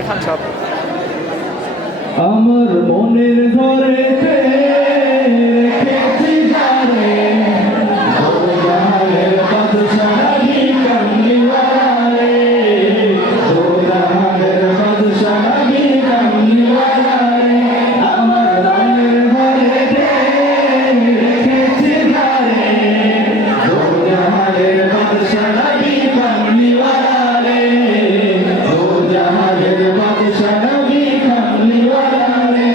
করে খান সব। আমার মনের ঘরেতে রেখেছি যারে, দোজাহানের বাদশা নবী কামলিওয়ালা রে, দোজাহানের বাদশা নবী কামলিওয়ালা রে। আমার মনের ঘরেতে রেখেছি যারে, দোজাহানের বাদশা নবী কামলিওয়ালা রে, দোজাহানের বাদশা নবী কামলিওয়ালা রে।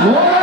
More